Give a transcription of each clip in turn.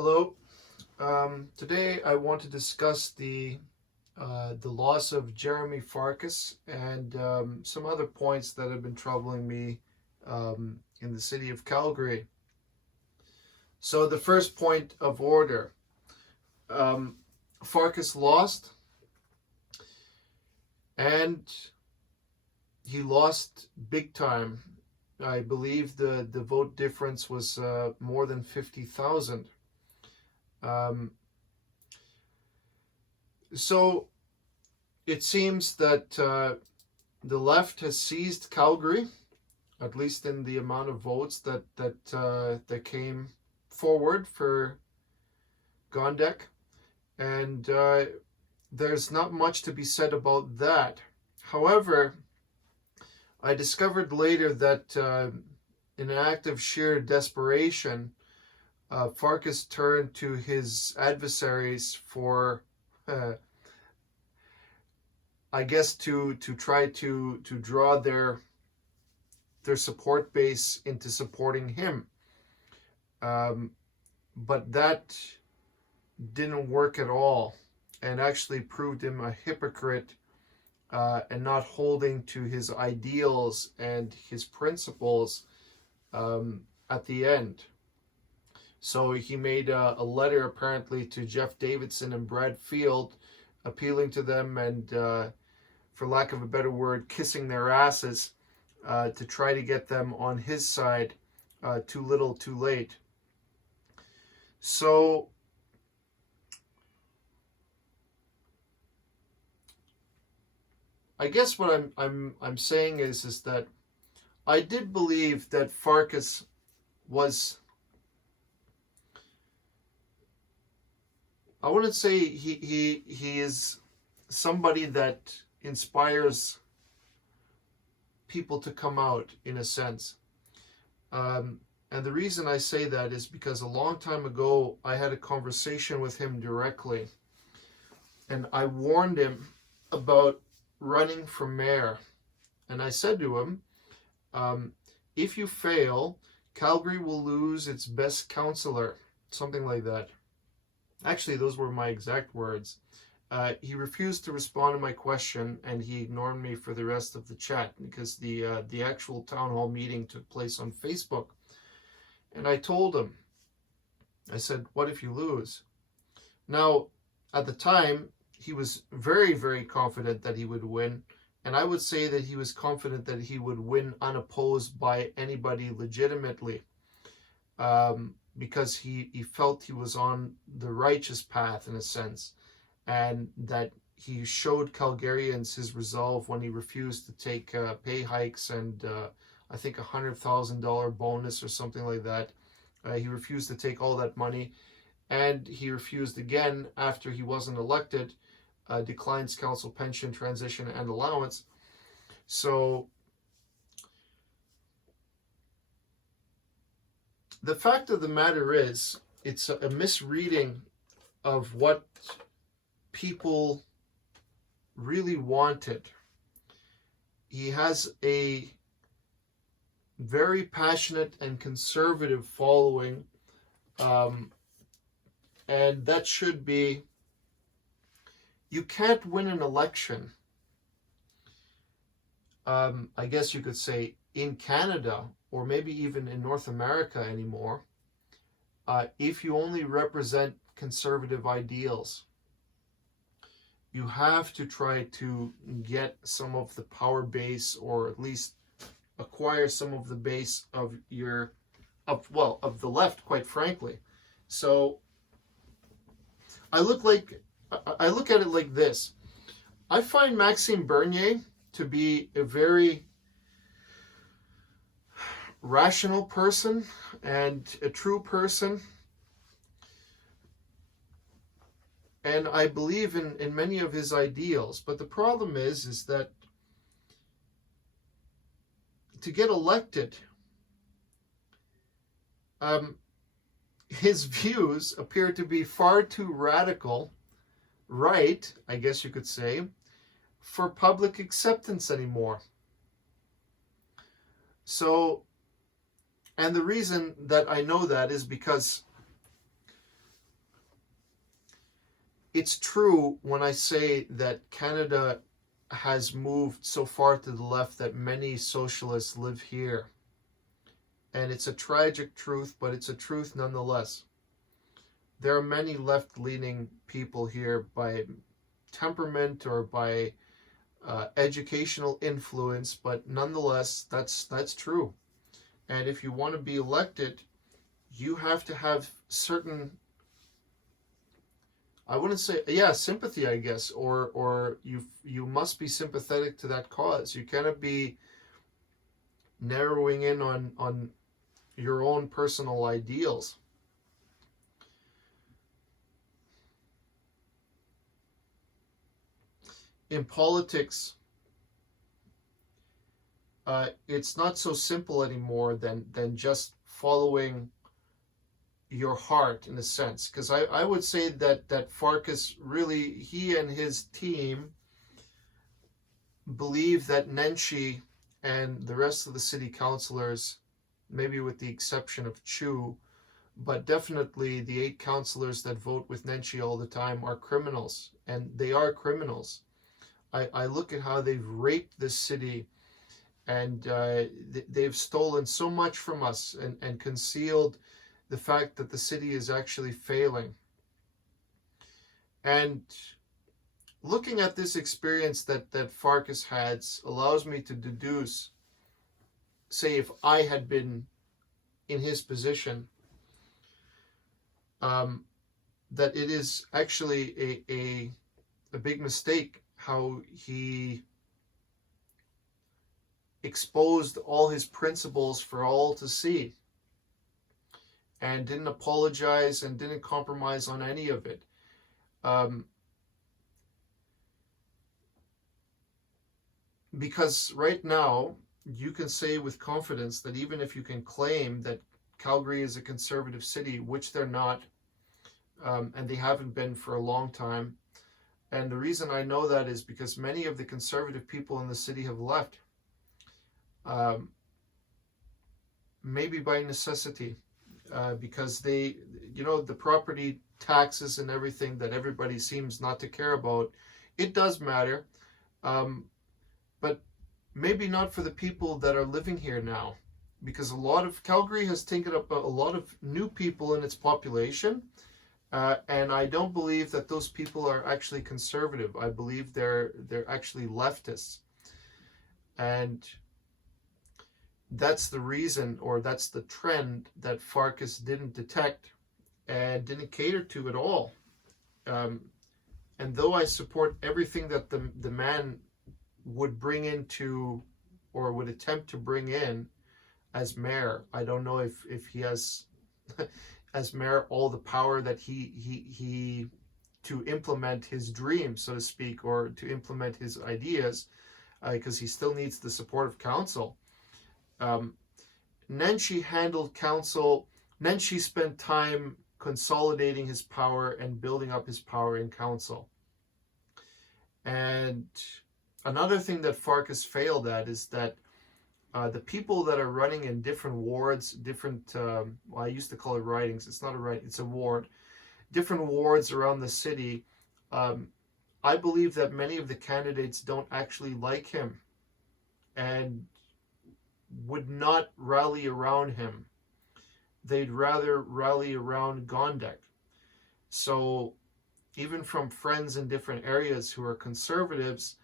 Hello. Today I want to discuss the loss of Jeromy Farkas and some other points that have been troubling me in the city of Calgary. So the first point of order, um, Farkas lost, and he lost big time. I believe the vote difference was more than 50,000. Um, so it seems that the left has seized Calgary, at least in the amount of votes that came forward for Gondek, and there's not much to be said about that. However, I discovered later that in an act of sheer desperation, Farkas turned to his adversaries for, I guess, to try to draw their support base into supporting him. But that didn't work at all, and actually proved him a hypocrite and not holding to his ideals and his principles at the end. So he made a letter apparently to Jeff Davidson and Brad Field, appealing to them and, for lack of a better word, kissing their asses to try to get them on his side. Too little, too late. So I guess what I'm saying is that I did believe that Farkas was, I wouldn't say he is somebody that inspires people to come out, in a sense. And the reason I say that is because a long time ago I had a conversation with him directly, and I warned him about running for mayor. And I said to him, if you fail, Calgary will lose its best councillor, something like that. Actually, those were my exact words. He refused to respond to my question, and he ignored me for the rest of the chat, because the actual town hall meeting took place on Facebook. And I told him, I said, what if you lose? Now, at the time, he was very, very confident that he would win. And I would say that he was confident that he would win unopposed by anybody legitimately. Because he felt he was on the righteous path, in a sense. And that he showed Calgarians his resolve when he refused to take pay hikes and I think $100,000 bonus or something like that. He refused to take all that money, and he refused again after he wasn't elected, declines council pension, transition, and allowance. So the fact of the matter is, it's a misreading of what people really wanted. He has a very passionate and conservative following, and that should be, you can't win an election, I guess you could say, in Canada, or maybe even in North America anymore, if you only represent conservative ideals. You have to try to get some of the power base, or at least acquire some of the base of of the left, quite frankly. So I look at it like this. I find Maxime Bernier to be a very rational person and a true person. And I believe in many of his ideals. But the problem is that to get elected, his views appear to be far too radical, right, I guess you could say, for public acceptance anymore. So, and the reason that I know that is because it's true when I say that Canada has moved so far to the left that many socialists live here. And it's a tragic truth, but it's a truth nonetheless. There are many left-leaning people here by temperament or by educational influence, but nonetheless, that's true. And if you want to be elected, you have to have certain, I wouldn't say, yeah, sympathy, I guess, or you must be sympathetic to that cause. You cannot be narrowing in on your own personal ideals. In politics, it's not so simple anymore than just following your heart in a sense, because I would say that Farkas really, he and his team believe that Nenshi and the rest of the city councilors, maybe with the exception of Chu, but definitely the 8 councilors that vote with Nenshi all the time are criminals, and they are criminals. I look at how they've raped this city, and they've stolen so much from us and concealed the fact that the city is actually failing. And looking at this experience that Farkas had allows me to deduce, say if I had been in his position, that it is actually a big mistake how he exposed all his principles for all to see and didn't apologize and didn't compromise on any of it. Because right now, you can say with confidence that even if you can claim that Calgary is a conservative city, which they're not, and they haven't been for a long time, and the reason I know that is because many of the conservative people in the city have left, maybe by necessity, because they, the property taxes and everything that everybody seems not to care about, it does matter, but maybe not for the people that are living here now, because a lot of Calgary has taken up a lot of new people in its population, and I don't believe that those people are actually conservative. I believe they're actually leftists, and that's the reason, or that's the trend that Farkas didn't detect and didn't cater to at all. And though I support everything that the man would bring into, or would attempt to bring in as mayor, I don't know if he has as mayor all the power that he to implement his dreams, so to speak, or to implement his ideas, because he still needs the support of council. Nenshi handled council. Nenshi spent time consolidating his power and building up his power in council. And another thing that Farkas failed at is that the people that are running in different wards, different, well, I used to call it ridings. It's not a riding, it's a ward. Different wards around the city. I believe that many of the candidates don't actually like him and would not rally around him. They'd rather rally around Gondek. So even from friends in different areas who are conservatives,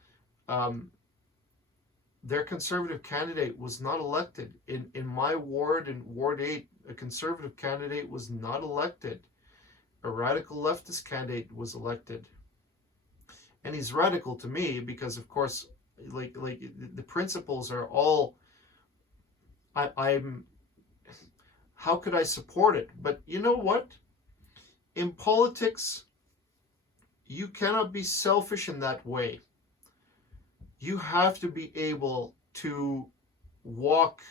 their conservative candidate was not elected. In my ward, in Ward 8, a conservative candidate was not elected. A radical leftist candidate was elected. And he's radical to me because, of course, like the principles are all, I'm how could I support it? But you know what? In politics, you cannot be selfish in that way. You have to be able to walk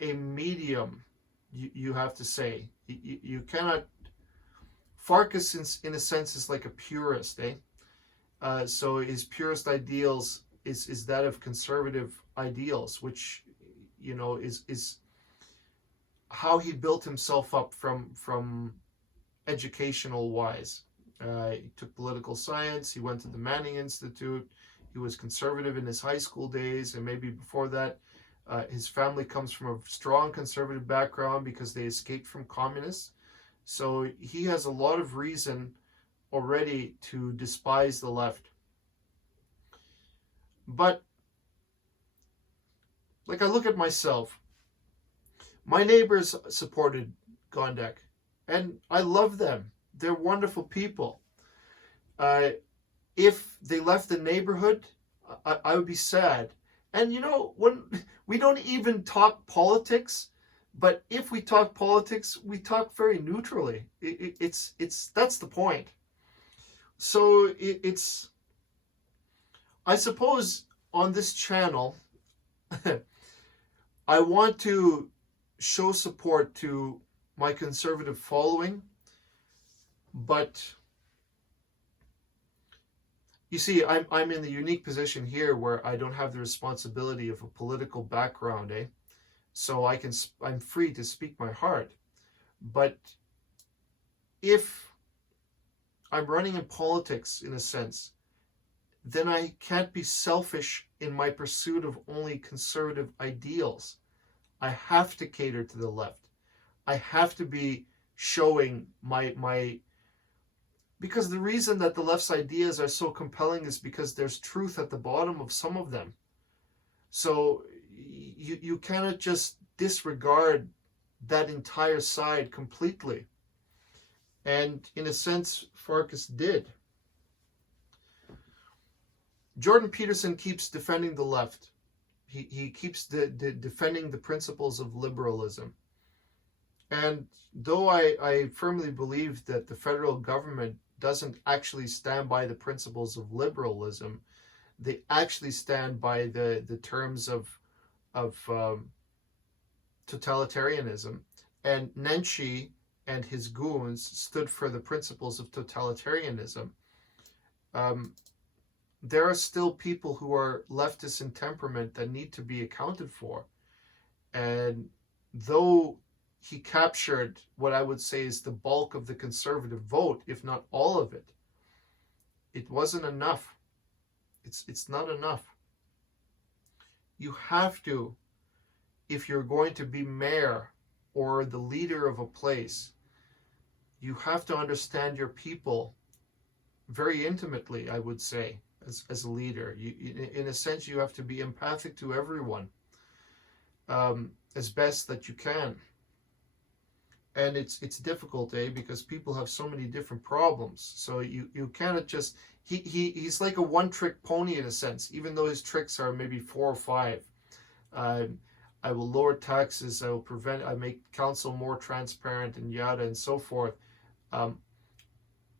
a medium, you have to say. You cannot... Farkas, in a sense, is like a purist, so his purist ideals is that of conservative ideals, which, is how he built himself up from educational wise. He took political science. He went to the Manning Institute. He was conservative in his high school days, and maybe before that. His family comes from a strong conservative background because they escaped from communists. So he has a lot of reason already to despise the left. But, like, I look at myself. My neighbors supported Gondek, and I love them. They're wonderful people. If they left the neighborhood, I would be sad. And when we don't even talk politics, but if we talk politics, we talk very neutrally. It's that's the point. So it's, I suppose, on this channel, I want to show support to my conservative following, but you see, I'm in the unique position here where I don't have the responsibility of a political background, so I'm free to speak my heart. But if I'm running in politics, in a sense, then I can't be selfish in my pursuit of only conservative ideals. I have to cater to the left. I have to be showing my because the reason that the left's ideas are so compelling is because there's truth at the bottom of some of them. So you cannot just disregard that entire side completely. And in a sense, Farkas did. Jordan Peterson keeps defending the left. He keeps defending the principles of liberalism. And though I firmly believe that the federal government doesn't actually stand by the principles of liberalism, they actually stand by the terms of totalitarianism. And Nenshi and his goons stood for the principles of totalitarianism. There are still people who are leftist in temperament that need to be accounted for. And though he captured what I would say is the bulk of the conservative vote, if not all of it, it wasn't enough. It's not enough. You have to, if you're going to be mayor or the leader of a place, you have to understand your people very intimately, I would say, as a leader. In a sense, you have to be empathic to everyone as best that you can. And it's difficult, because people have so many different problems. So you cannot just, he's like a one-trick pony in a sense, even though his tricks are maybe 4 or 5. I will lower taxes, I make council more transparent, and yada and so forth.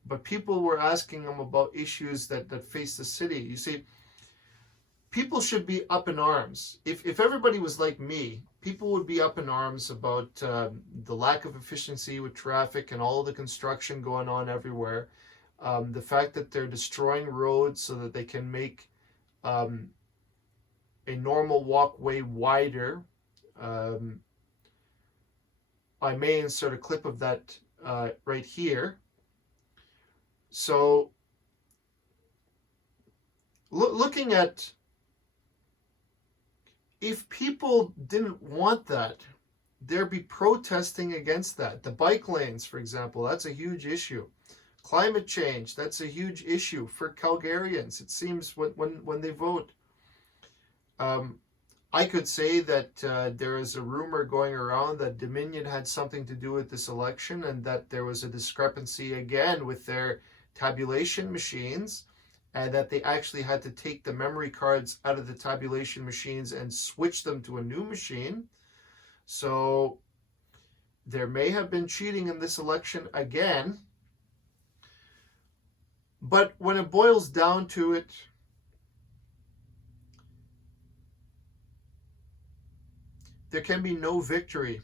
But people were asking him about issues that face the city. You see, people should be up in arms. If everybody was like me, people would be up in arms about the lack of efficiency with traffic and all the construction going on everywhere. The fact that they're destroying roads so that they can make a normal walkway wider. I may insert a clip of that right here. So, looking at, if people didn't want that, there'd be protesting against that. The bike lanes, for example, that's a huge issue. Climate change, that's a huge issue for Calgarians, it seems, when they vote. I could say that there is a rumor going around that Dominion had something to do with this election, and that there was a discrepancy again with their tabulation machines, and that they actually had to take the memory cards out of the tabulation machines and switch them to a new machine. So there may have been cheating in this election again. But when it boils down to it, there can be no victory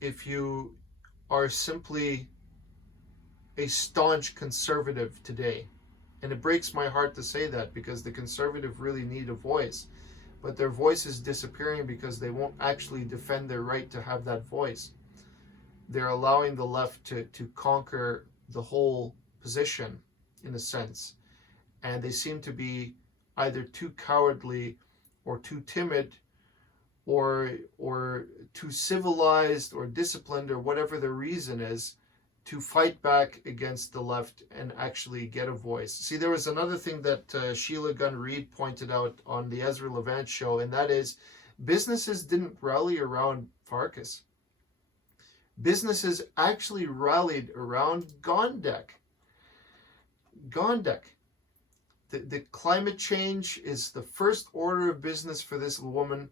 if you are simply a staunch conservative today. And it breaks my heart to say that, because the conservative really need a voice. But their voice is disappearing because they won't actually defend their right to have that voice. They're allowing the left to conquer the whole position, in a sense, and they seem to be either too cowardly or too timid or too civilized or disciplined or whatever the reason is to fight back against the left and actually get a voice. See, there was another thing that Sheila Gunn Reid pointed out on the Ezra Levant show, and that is businesses didn't rally around Farkas. Businesses actually rallied around Gondek. The climate change is the first order of business for this woman.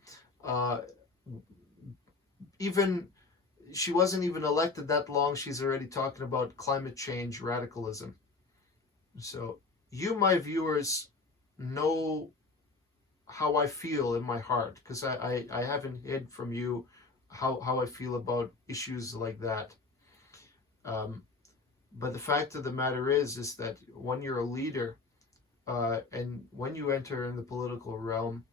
Even she wasn't even elected that long, she's already talking about climate change radicalism. So you, my viewers, know how I feel in my heart, because I haven't hid from you how I feel about issues like that. But the fact of the matter is that when you're a leader, and when you enter in the political realm,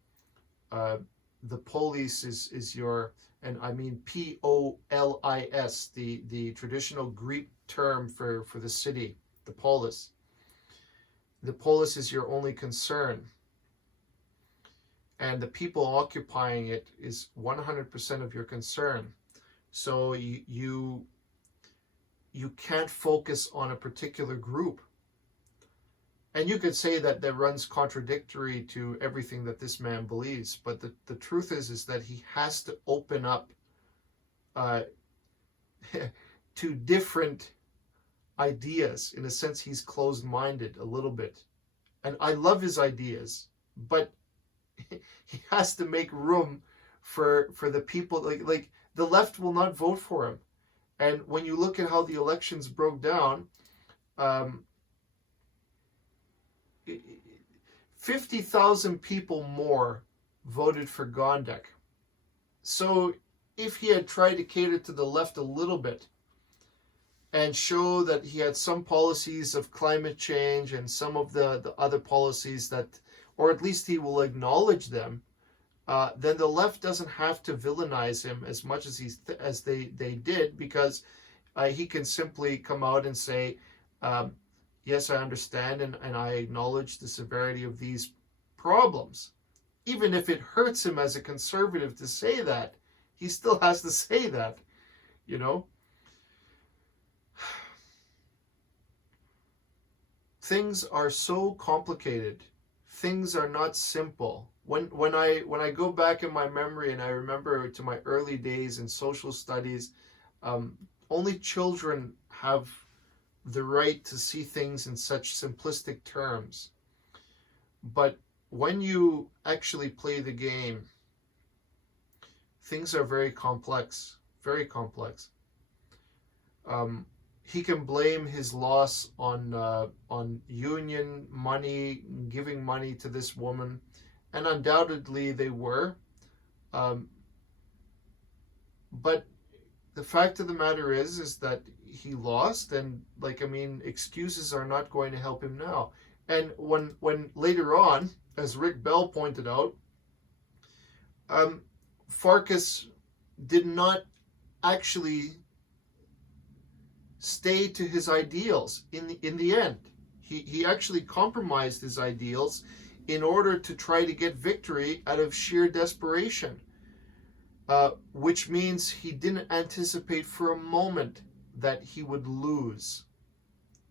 the police is your, and I mean Polis, the traditional Greek term for the city, the polis. The polis is your only concern. And the people occupying it is 100% of your concern. So you can't focus on a particular group. And you could say that runs contradictory to everything that this man believes. But the truth is that he has to open up to different ideas. In a sense, he's closed-minded a little bit. And I love his ideas, but he has to make room for the people. Like the left will not vote for him. And when you look at how the elections broke down, 50,000 people more voted for Gondek. So if he had tried to cater to the left a little bit and show that he had some policies of climate change and some of the other policies that, or at least he will acknowledge them, then the left doesn't have to villainize him as much as they did, because he can simply come out and say, yes, I understand and I acknowledge the severity of these problems. Even if it hurts him as a conservative to say that, he still has to say that, you know. Things are so complicated. Things are not simple. When I go back in my memory and I remember to my early days in social studies, only children have the right to see things in such simplistic terms. But when you actually play the game, things are very complex, very complex. He can blame his loss on union money, giving money to this woman, and undoubtedly they were. But the fact of the matter is that he lost, and excuses are not going to help him now. And when later on, as Rick Bell pointed out, Farkas did not actually stay to his ideals in the end. He actually compromised his ideals in order to try to get victory out of sheer desperation, which means he didn't anticipate for a moment that he would lose,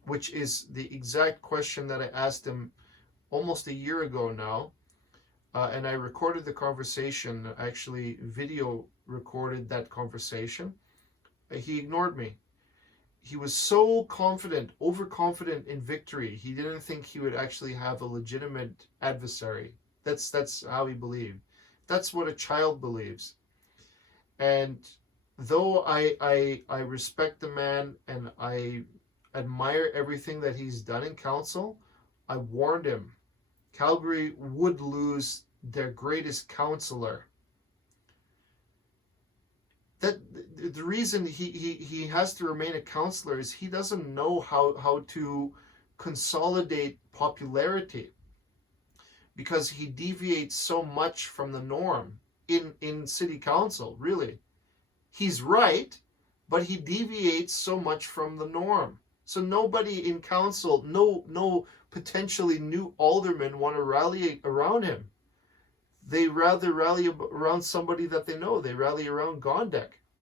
which is the exact question that I asked him almost a year ago now. And I recorded the conversation, actually video recorded that conversation. He ignored me. He was so confident, overconfident in victory, he didn't think he would actually have a legitimate adversary. That's how he believed. That's what a child believes. And though I respect the man and I admire everything that he's done in council, I warned him. Calgary would lose their greatest councillor. That the reason he has to remain a councillor is he doesn't know how to consolidate popularity, because he deviates so much from the norm in city council. Really, he's right, but he deviates so much from the norm. So nobody in council, no potentially new aldermen want to rally around him. They rather rally around somebody that they know. They rally around Gondek.